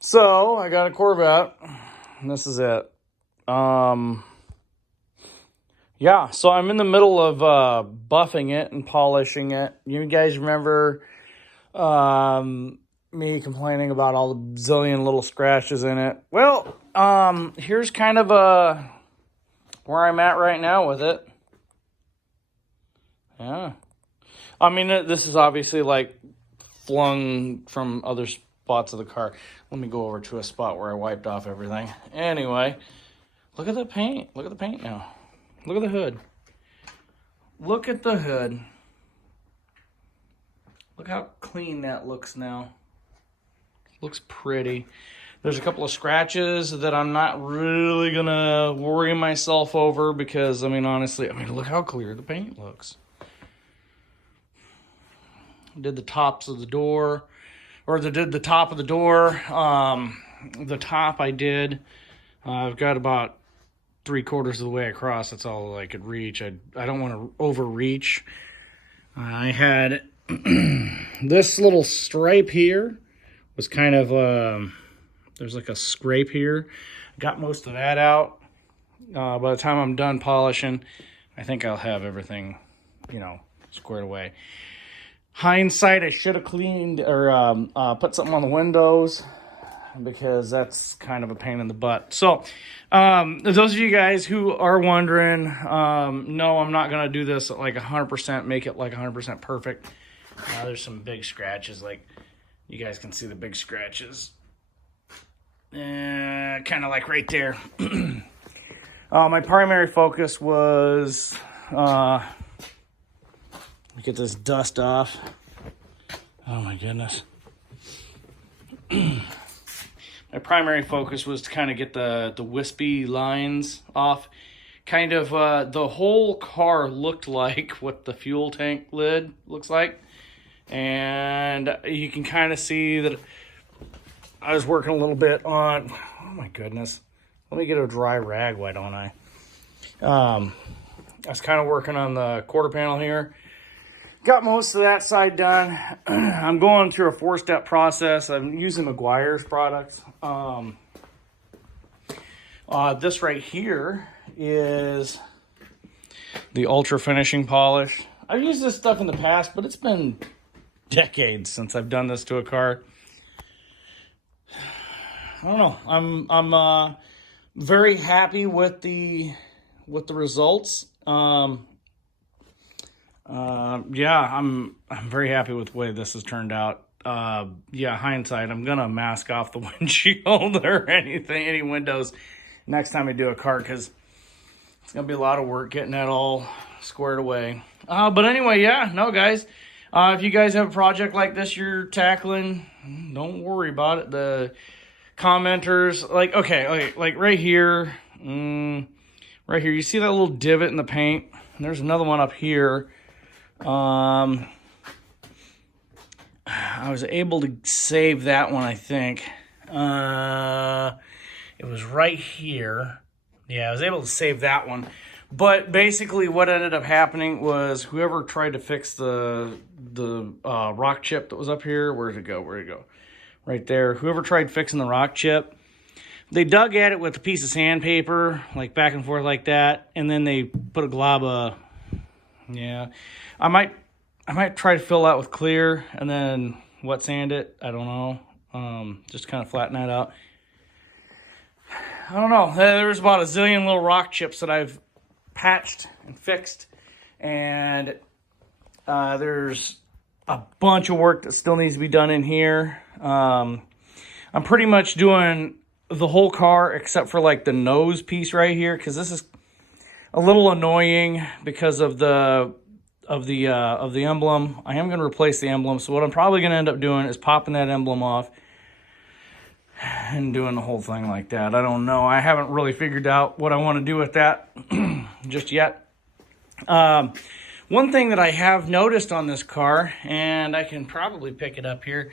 So I got a Corvette, and this is it. Yeah, so I'm in the middle of buffing it and polishing it. You guys remember me complaining about all the zillion little scratches in it? Well, here's kind of where I'm at right now with it. Yeah. I mean, this is obviously like flung from other spots of the car. Let me go over to a spot where I wiped off everything. Anyway, look at the paint. Look at the paint now. Look at the hood. Look at the hood. Look how clean that looks now. Looks pretty. There's a couple of scratches that I'm not really gonna worry myself over because, I mean, honestly, look how clear the paint looks. Did the tops of the door, or did the top of the door. The top I did. I've got about 3/4 of the way across. That's all I could reach. I don't want to overreach. I had this little stripe here was kind of there's like a scrape here. Got most of that out. By the time I'm done polishing, I think I'll have everything, squared away. Hindsight, I should have cleaned or put something on the windows because that's kind of a pain in the butt. So, those of you guys who are wondering, no, I'm not going to do this at like 100%, make it like 100% perfect. There's some big scratches, like you guys can see the big scratches. Kind of like right there. My primary focus was get this dust off. Oh my goodness. My primary focus was to kind of get the wispy lines off. Kind of the whole car looked like what the fuel tank lid looks like. And you can kind of see that I was working a little bit on, oh my goodness. Let me get a dry rag, why don't I? I was kind of working on the quarter panel here. Got most of that side done. I'm going through a 4-step process. I'm using Meguiar's products. This right here is the Ultra Finishing Polish. I've used this stuff in the past, but it's been decades since I've done this to a car. I don't know. I'm very happy with the results. Yeah, I'm very happy with the way this has turned out. Yeah, hindsight, I'm gonna mask off the windshield or any windows next time I do a car because it's gonna be a lot of work getting that all squared away. But anyway, yeah, no, guys. If you guys have a project like this you're tackling, don't worry about it. The commenters, like right here, right here, you see that little divot in the paint? And there's another one up here. I was able to save that one, I think. It was right here. Yeah, I was able to save that one. But basically what ended up happening was whoever tried to fix the rock chip that was up here, where'd it go? Right there. Whoever tried fixing the rock chip, they dug at it with a piece of sandpaper, like back and forth like that, and then they put a glob of, yeah. I might try to fill that with clear and then wet sand it. I don't know. Just kind of flatten that out. I don't know. There's about a zillion little rock chips that I've patched and fixed, and there's a bunch of work that still needs to be done in here. I'm pretty much doing the whole car except for like the nose piece right here because this is a little annoying because of the emblem. I am going to replace the emblem, so what I'm probably going to end up doing is popping that emblem off and doing the whole thing like that. I don't know. I haven't really figured out what I want to do with that just yet. One thing that I have noticed on this car, and I can probably pick it up here,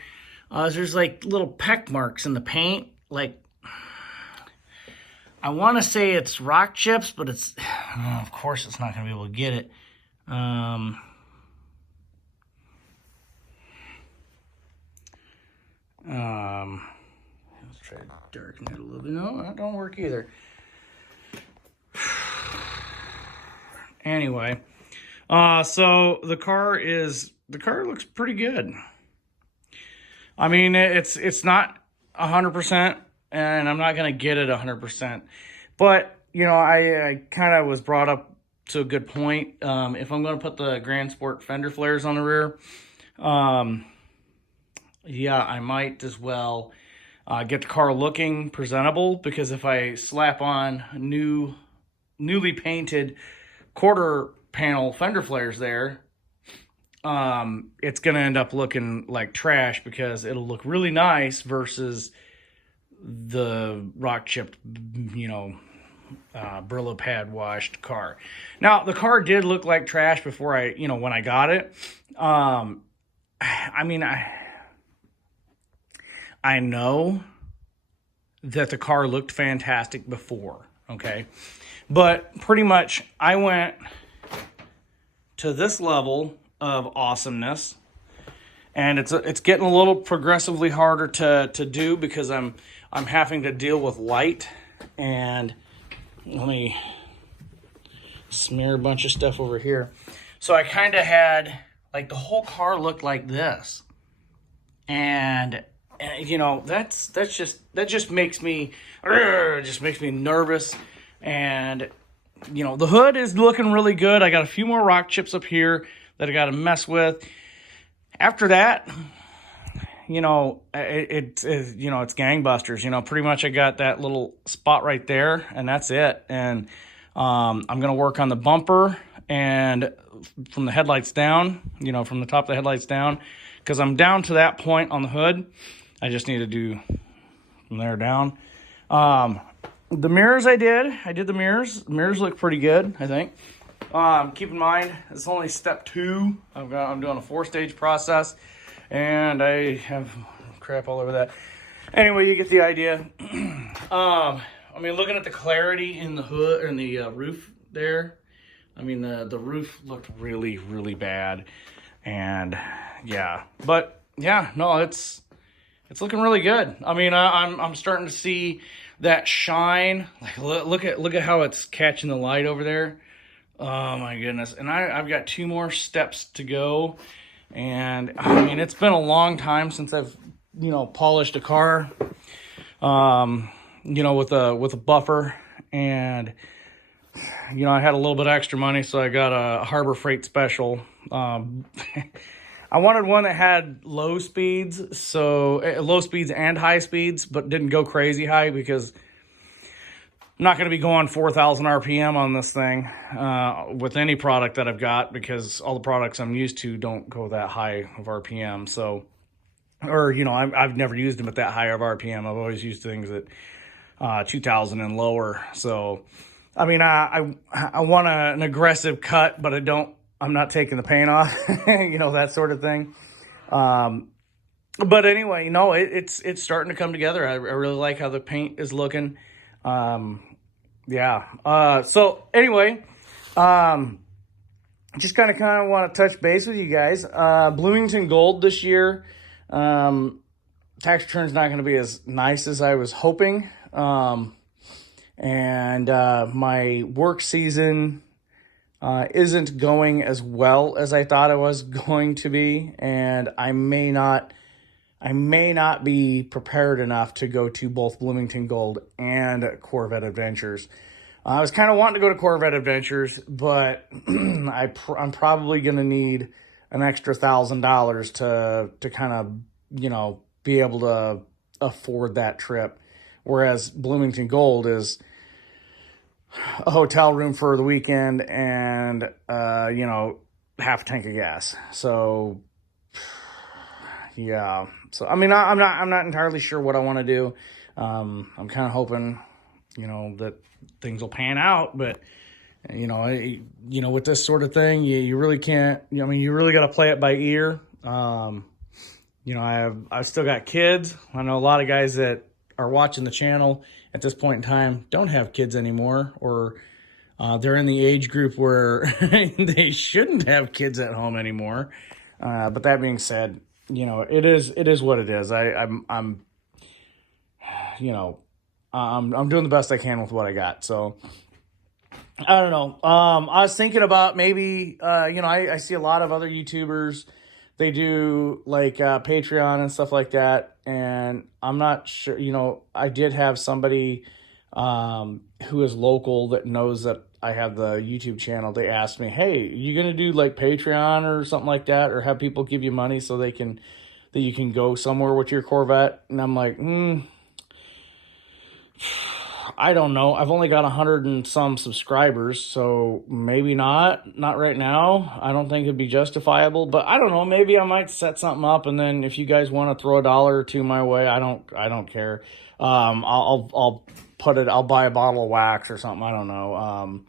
is there's like little peck marks in the paint. Like, I want to say it's rock chips, but it's, of course it's not going to be able to get it. Try to darken it a little bit. No, that don't work either. Anyway, so the car looks pretty good. I mean, it's not 100%, and I'm not gonna get it 100%. But you know, I kind of was brought up to a good point. If I'm gonna put the Grand Sport fender flares on the rear, yeah, I might as well get the car looking presentable, because if I slap on newly painted quarter panel fender flares there, it's gonna end up looking like trash, because it'll look really nice versus the rock chipped, you know, Brillo pad washed car. Now the car did look like trash before when I got it. I mean, I know that the car looked fantastic before, okay? But pretty much I went to this level of awesomeness, and it's getting a little progressively harder to do, because I'm having to deal with light. And let me smear a bunch of stuff over here. So I kind of had, like, the whole car looked like this, and you know, that just makes me nervous. And you know, the hood is looking really good. I got a few more rock chips up here that I got to mess with. After that, you know, it's gangbusters. You know, pretty much I got that little spot right there, and that's it. And I'm gonna work on the bumper and from the headlights down. You know, from the top of the headlights down, because I'm down to that point on the hood. I just need to do from there down. The mirrors I did the mirrors. The mirrors look pretty good, I think. Keep in mind, it's only step 2. I'm doing a 4-stage process, and I have crap all over that. Anyway, you get the idea. I mean, looking at the clarity in the hood and the roof there, I mean, the roof looked really, really bad. And yeah, but yeah, no, it's looking really good. I mean, I'm starting to see that shine. Like, look at how it's catching the light over there. Oh my goodness. And I've got 2 more steps to go. And I mean, it's been a long time since I've, you know, polished a car, you know, with a buffer. And you know, I had a little bit of extra money, so I got a Harbor Freight special. I wanted one that had low speeds and high speeds, but didn't go crazy high, because I'm not going to be going 4,000 RPM on this thing with any product that I've got, because all the products I'm used to don't go that high of RPM. So, or, you know, I've never used them at that high of RPM. I've always used things at 2,000 and lower. So, I mean, I want an aggressive cut, but I'm not taking the paint off, you know, that sort of thing. But anyway, no, it's starting to come together. I really like how the paint is looking. Yeah. So anyway, just kind of want to touch base with you guys. Bloomington Gold this year, tax return's not going to be as nice as I was hoping. And my work season isn't going as well as I thought it was going to be, and I may not be prepared enough to go to both Bloomington Gold and Corvette Adventures. I was kind of wanting to go to Corvette Adventures, but I'm probably going to need an extra $1,000 to kind of, you know, be able to afford that trip. Whereas Bloomington Gold is a hotel room for the weekend and, you know, half a tank of gas. So, yeah. So, I mean, I'm not entirely sure what I want to do. I'm kind of hoping, you know, that things will pan out, but you know, with this sort of thing, you really can't, I mean, you really got to play it by ear. You know, I've still got kids. I know a lot of guys that are watching the channel at this point in time don't have kids anymore, or they're in the age group where they shouldn't have kids at home anymore. But that being said, you know, it is what it is. I'm doing the best I can with what I got. So I don't know. I was thinking about maybe, I see a lot of other YouTubers. They do like Patreon and stuff like that. And I'm not sure, I did have somebody who is local that knows that I have the YouTube channel. They asked me, hey, you going to do like Patreon or something like that? Or have people give you money so that you can go somewhere with your Corvette? And I'm like, I don't know. I've only got 100 and some subscribers, so maybe not right now. I don't think it'd be justifiable, but I don't know. Maybe I might set something up, and then if you guys want to throw $1 or $2 my way, I don't care. I'll put it. I'll buy a bottle of wax or something. I don't know.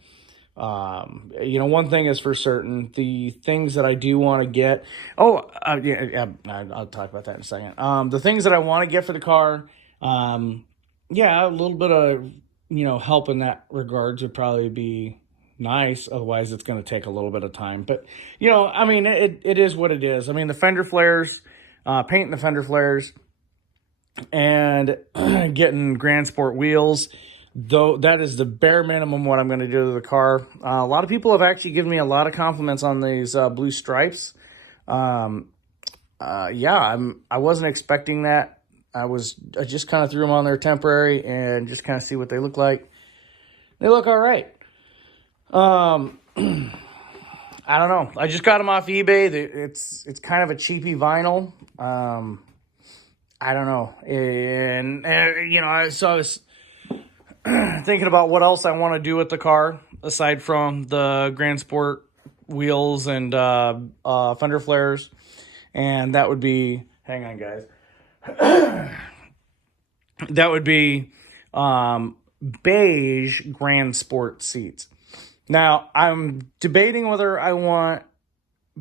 One thing is for certain: the things that I do want to get. Oh, yeah. I'll talk about that in a second. The things that I want to get for the car. Yeah, a little bit of, help in that regards would probably be nice. Otherwise, it's going to take a little bit of time. But, it is what it is. I mean, the fender flares, painting the fender flares and getting Grand Sport wheels, though that is the bare minimum what I'm going to do to the car. A lot of people have actually given me a lot of compliments on these blue stripes. I wasn't expecting that. I just kind of threw them on there temporary and just kind of see what they look like. They look all right. I don't know. I just got them off eBay. It's kind of a cheapy vinyl. I don't know. So I was thinking about what else I want to do with the car aside from the Grand Sport wheels and fender flares. And that would be, hang on guys. That would be beige Grand Sport seats. Now, I'm debating whether I want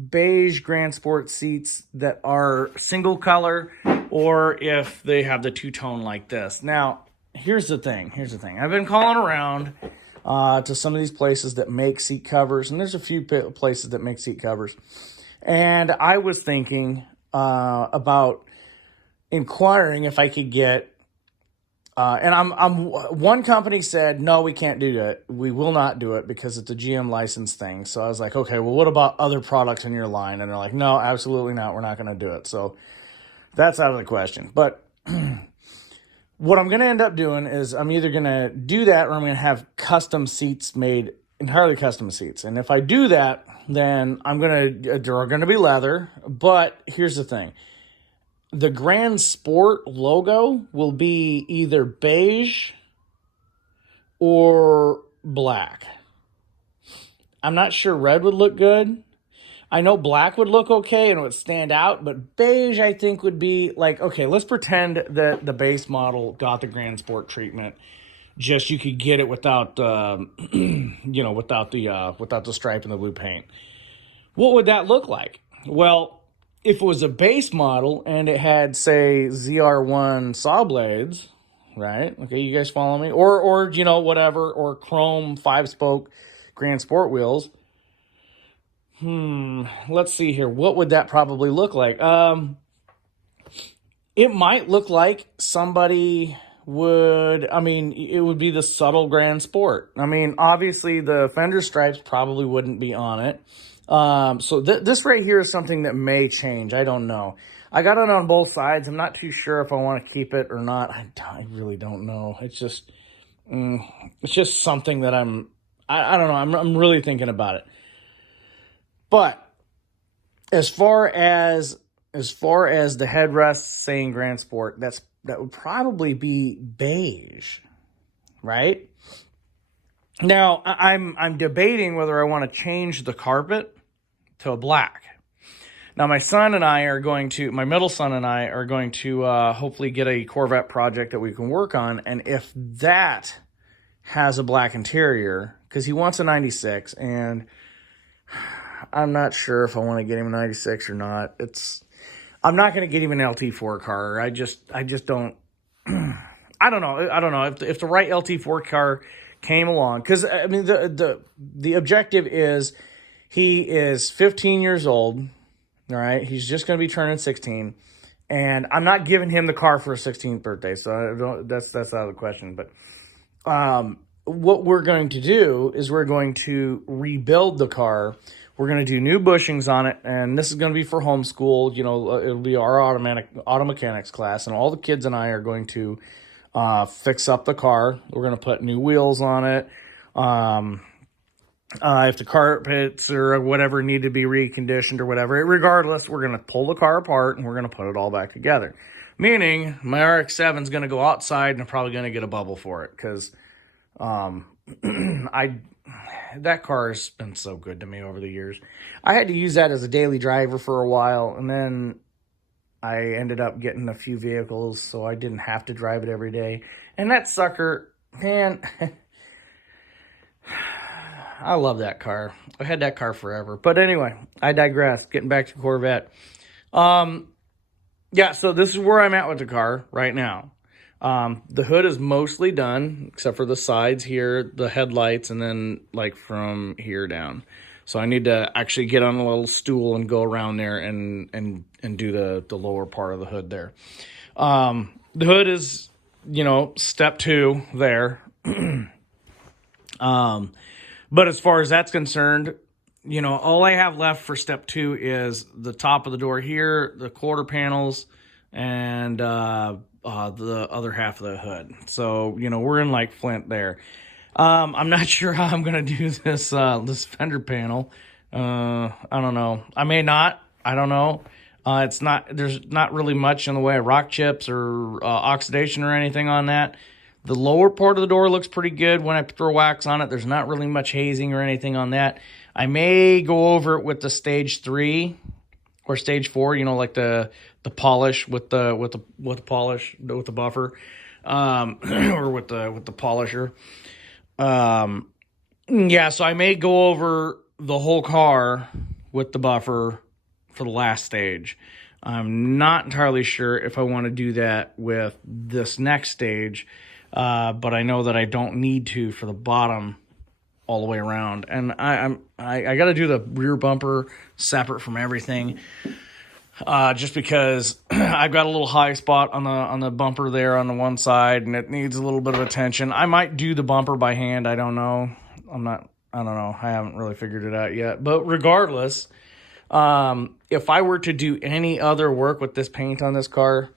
beige Grand Sport seats that are single color or if they have the two-tone like this. Now, here's the thing. I've been calling around to some of these places that make seat covers, and there's a few places that make seat covers. And I was thinking about inquiring if I could get, one company said, no, we can't do that. We will not do it because it's a GM license thing. So I was like, okay, well, what about other products in your line? And they're like, no, absolutely not. We're not going to do it. So that's out of the question. But what I'm going to end up doing is I'm either going to do that or I'm going to have custom seats made, entirely custom seats. And if I do that, then they're going to be leather. But here's the thing. The Grand Sport logo will be either beige or black. I'm not sure red would look good. I know black would look okay and it would stand out, but beige I think would be like, okay, let's pretend that the base model got the Grand Sport treatment. Just you could get it without without the stripe and the blue paint. What would that look like? Well, if it was a base model and it had, say, ZR1 saw blades, right? Okay, you guys follow me? Or whatever, or chrome 5-spoke Grand Sport wheels. Let's see here. What would that probably look like? It might look like somebody it would be the subtle Grand Sport. I mean, obviously the fender stripes probably wouldn't be on it. So this right here is something that may change. I don't know. I got it on both sides. I'm not too sure if I want to keep it or not. I really don't know. It's just something that I don't know. I'm really thinking about it. But as far as the headrest saying Grand Sport, that would probably be beige, right? Now, I'm debating whether I want to change the carpet to a black. Now, my middle son and I are going to hopefully get a Corvette project that we can work on. And if that has a black interior, because he wants a 96, and I'm not sure if I want to get him a 96 or not. I'm not going to get him an LT4 car. I just don't. I don't know if the right LT4 car came along, because I mean the objective is he is 15 years old. All right, he's just going to be turning 16, And I'm not giving him the car for his 16th birthday, so that's out of the question. But what we're going to do is we're going to rebuild the car. We're going to do new bushings on it, and this is going to be for homeschool. You know, it'll be our auto mechanics class, and all the kids and I are going to fix up the car. We're going to put new wheels on it. If the carpets or whatever need to be reconditioned or whatever, regardless, we're going to pull the car apart and we're going to put it all back together. Meaning, my RX-7 is going to go outside and I'm probably going to get a bubble for it because that car has been so good to me over the years. I had to use that as a daily driver for a while, and then I ended up getting a few vehicles so I didn't have to drive it every day. And that sucker, man... I love that car. I had that car forever. But anyway, I digress. Getting back to Corvette. Yeah, so this is where I'm at with the car right now. The hood is mostly done, except for the sides here, the headlights, and then like from here down. So I need to actually get on a little stool and go around there and do the lower part of the hood there. The hood is, you know, step 2 there. But as far as that's concerned, you know, all I have left for step 2 is the top of the door here, the quarter panels, and the other half of the hood. So, you know, we're in like Flint there. I'm not sure how I'm going to do this fender panel. I don't know. I may not. I don't know. There's not really much in the way of rock chips or oxidation or anything on that. The lower part of the door looks pretty good when I throw wax on it. There's not really much hazing or anything on that. I may go over it with the stage 3 or stage 4, you know, like the polish with the polish with the buffer, or with the polisher. Yeah, so I may go over the whole car with the buffer for the last stage. I'm not entirely sure if I want to do that with this next stage. But I know that I don't need to for the bottom all the way around. And I got to do the rear bumper separate from everything, just because I've got a little high spot on the bumper there on the one side, and it needs a little bit of attention. I might do the bumper by hand. I don't know. I don't know. I haven't really figured it out yet. But regardless, if I were to do any other work with this paint on this car,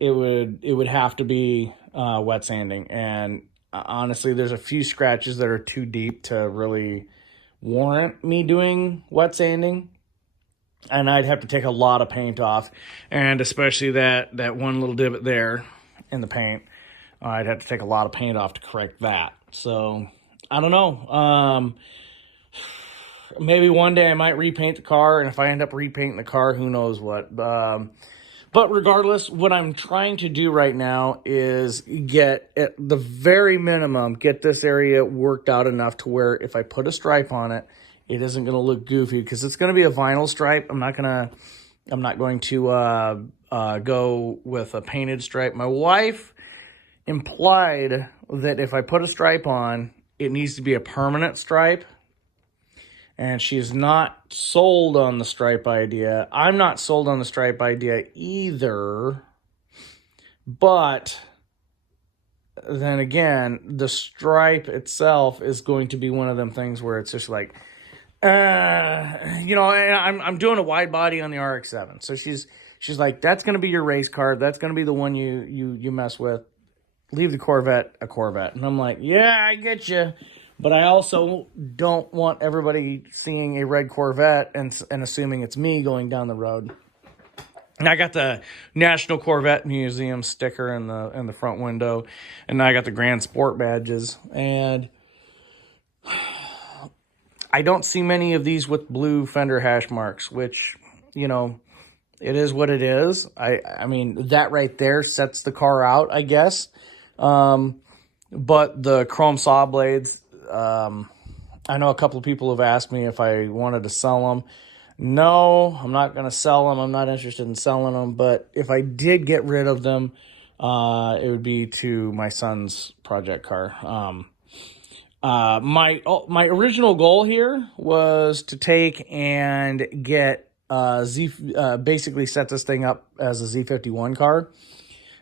it would have to be wet sanding. And honestly, there's a few scratches that are too deep to really warrant me doing wet sanding. And I'd have to take a lot of paint off. And especially that one little divot there in the paint, I'd have to take a lot of paint off to correct that. So, I don't know. Maybe one day I might repaint the car. And if I end up repainting the car, who knows what. But regardless, what I'm trying to do right now is get, at the very minimum, get this area worked out enough to where if I put a stripe on it, it isn't going to look goofy, because it's going to be a vinyl stripe. I'm not going to go with a painted stripe. My wife implied that if I put a stripe on, it needs to be a permanent stripe. And she's not sold on the stripe idea. I'm not sold on the stripe idea either. But then again, the stripe itself is going to be one of them things where it's just like, you know, I'm doing a wide body on the RX-7. So she's like, that's going to be your race car. That's going to be the one you mess with. Leave the Corvette a Corvette. And I'm like, yeah, I get you. But I also don't want everybody seeing a red Corvette and assuming it's me going down the road. And I got the National Corvette Museum sticker in the front window, and I got the Grand Sport badges. And I don't see many of these with blue fender hash marks, which, you know, it is what it is. I mean, that right there sets the car out, I guess. But the chrome saw blades, I know a couple of people have asked me if I wanted to sell them. No, I'm not going to sell them. I'm not interested in selling them. But if I did get rid of them, it would be to my son's project car. My original goal here was to take and get basically set this thing up as a Z51 car,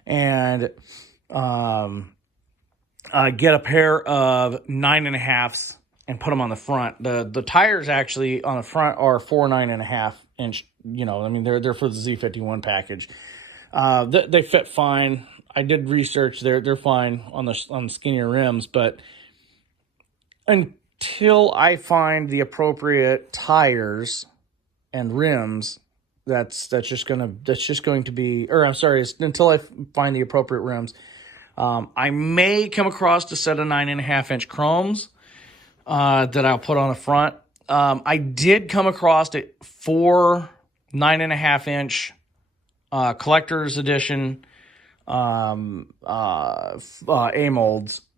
and get a pair of 9.5s and put them on the front. The tires actually on the front are 4 9.5 inch. You know, I mean they're for the Z51 package. They fit fine. I did research. They're fine on the skinnier rims, but until I find the appropriate tires and rims, that's just going to be, or I'm sorry, until I find the appropriate rims. I may come across a set of 9.5 inch chromes that I'll put on the front. I did come across 4 9.5 inch collector's edition A-molds,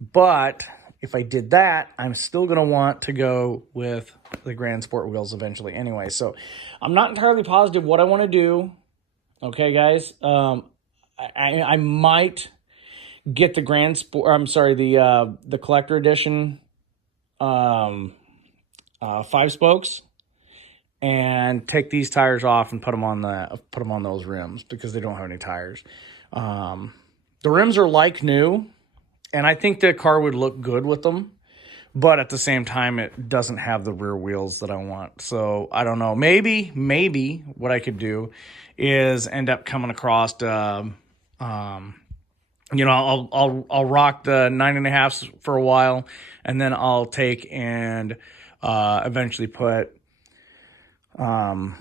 but if I did that, I'm still going to want to go with the Grand Sport wheels eventually anyway. So I'm not entirely positive what I want to do. Okay, guys. I might get the Grand Sport, I'm sorry, the collector edition 5 spokes and take these tires off and put them on those rims because they don't have any tires. The rims are like new, and I think the car would look good with them, but at the same time, it doesn't have the rear wheels that I want. So I don't know. Maybe what I could do is end up coming across, I'll rock the 9.5s for a while, and then I'll take and eventually put, I'll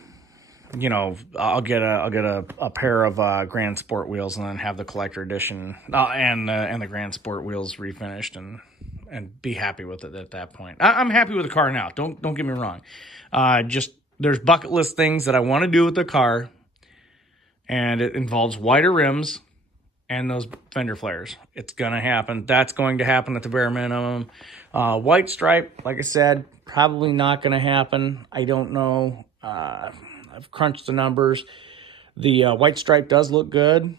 get a pair of Grand Sport wheels, and then have the collector edition and the Grand Sport wheels refinished, and be happy with it at that point. I'm happy with the car now. Don't get me wrong. Just there's bucket list things that I want to do with the car, and it involves wider rims and those fender flares. It's gonna happen. That's going to happen at the bare minimum. White stripe, like I said, probably not gonna happen. I don't know. I've crunched the numbers. The white stripe does look good,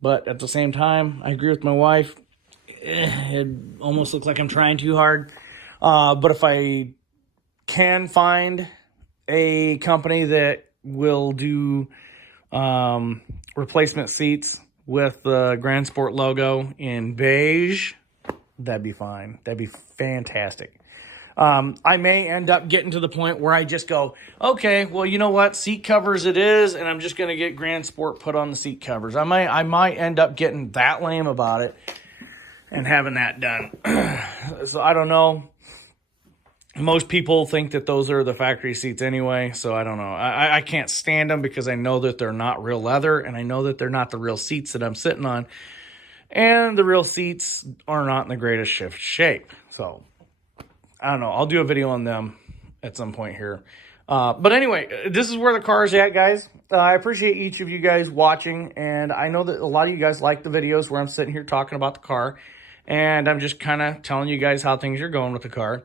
but at the same time, I agree with my wife. It almost looks like I'm trying too hard. But if I can find a company that will do replacement seats with the Grand Sport logo in beige, that'd be fine. That'd be fantastic. I may end up getting to the point where I just go, okay, well, you know what? Seat covers it is, and I'm just going to get Grand Sport put on the seat covers. I might end up getting that lame about it and having that done. So I don't know. Most people think that those are the factory seats anyway, so I don't know. I can't stand them because I know that they're not real leather, and I know that they're not the real seats that I'm sitting on, and the real seats are not in the greatest shape. So I don't know. I'll do a video on them at some point here. But anyway, this is where the car is at, guys. I appreciate each of you guys watching, and I know that a lot of you guys like the videos where I'm sitting here talking about the car, and I'm just kind of telling you guys how things are going with the car.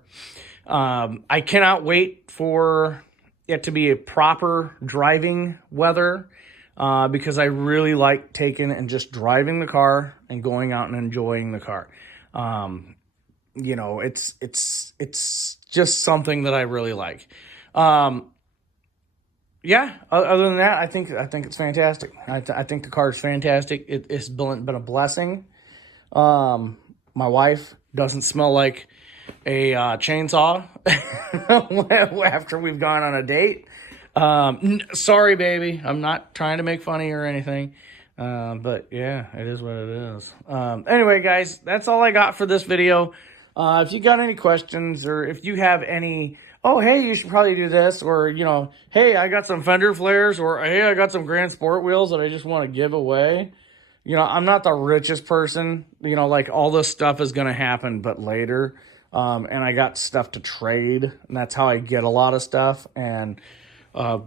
I cannot wait for it to be a proper driving weather, because I really like taking and just driving the car and going out and enjoying the car. It's just something that I really like. Yeah, other than that, I think it's fantastic. I think the car is fantastic. It's been a blessing. My wife doesn't smell like a chainsaw after we've gone on a date. Sorry, baby. I'm not trying to make fun of you or anything. But yeah, it is what it is. Anyway, guys, that's all I got for this video. If you got any questions, or if you have any, oh, hey, you should probably do this, or, hey, I got some fender flares, or hey, I got some Grand Sport wheels that I just want to give away. I'm not the richest person, like all this stuff is going to happen, but later. And I got stuff to trade, and that's how I get a lot of stuff. And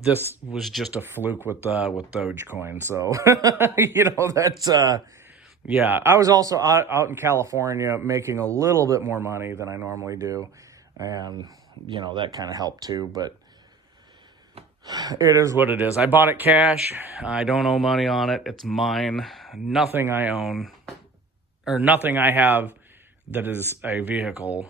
this was just a fluke with Dogecoin. So, that's, yeah. I was also out in California making a little bit more money than I normally do. And, that kind of helped too, but it is what it is. I bought it cash. I don't owe money on it. It's mine. Nothing I own, or nothing I have that is a vehicle,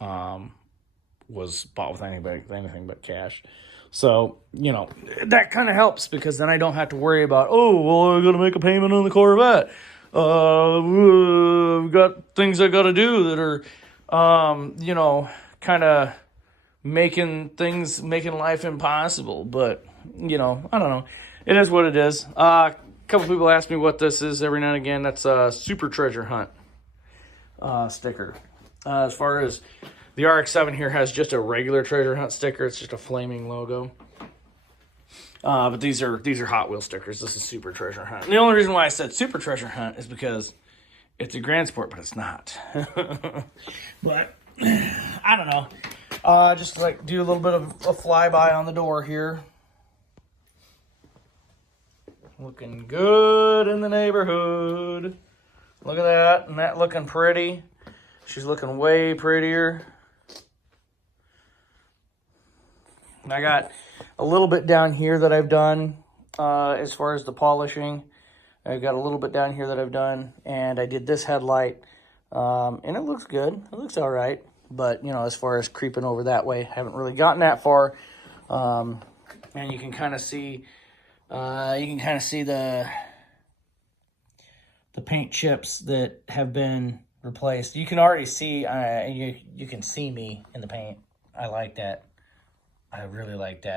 was bought with anything but cash. So, you know, that kind of helps because then I don't have to worry about, oh, well, I got to make a payment on the Corvette. We've got things I got to do that are, you know, kind of making life impossible. But, you know, I don't know. It is what it is. A couple people ask me what this is every now and again. That's a Super Treasure Hunt sticker. As far as the RX-7 here has just a regular Treasure Hunt sticker. It's just a flaming logo. But these are Hot Wheel stickers. This is Super Treasure Hunt. And the only reason why I said Super Treasure Hunt is because it's a Grand Sport, but it's not. But I don't know. Just like do a little bit of a flyby on the door here. Looking good in the neighborhood. Look at that. Isn't that looking pretty? She's looking way prettier. I got a little bit down here that I've done as far as the polishing. I've got a little bit down here that I've done, and I did this headlight, and it looks good. It looks all right, but, you know, as far as creeping over that way, haven't really gotten that far. And you can kind of see, the paint chips that have been replaced. You can already see, you can see me in the paint. I like that. I really like that.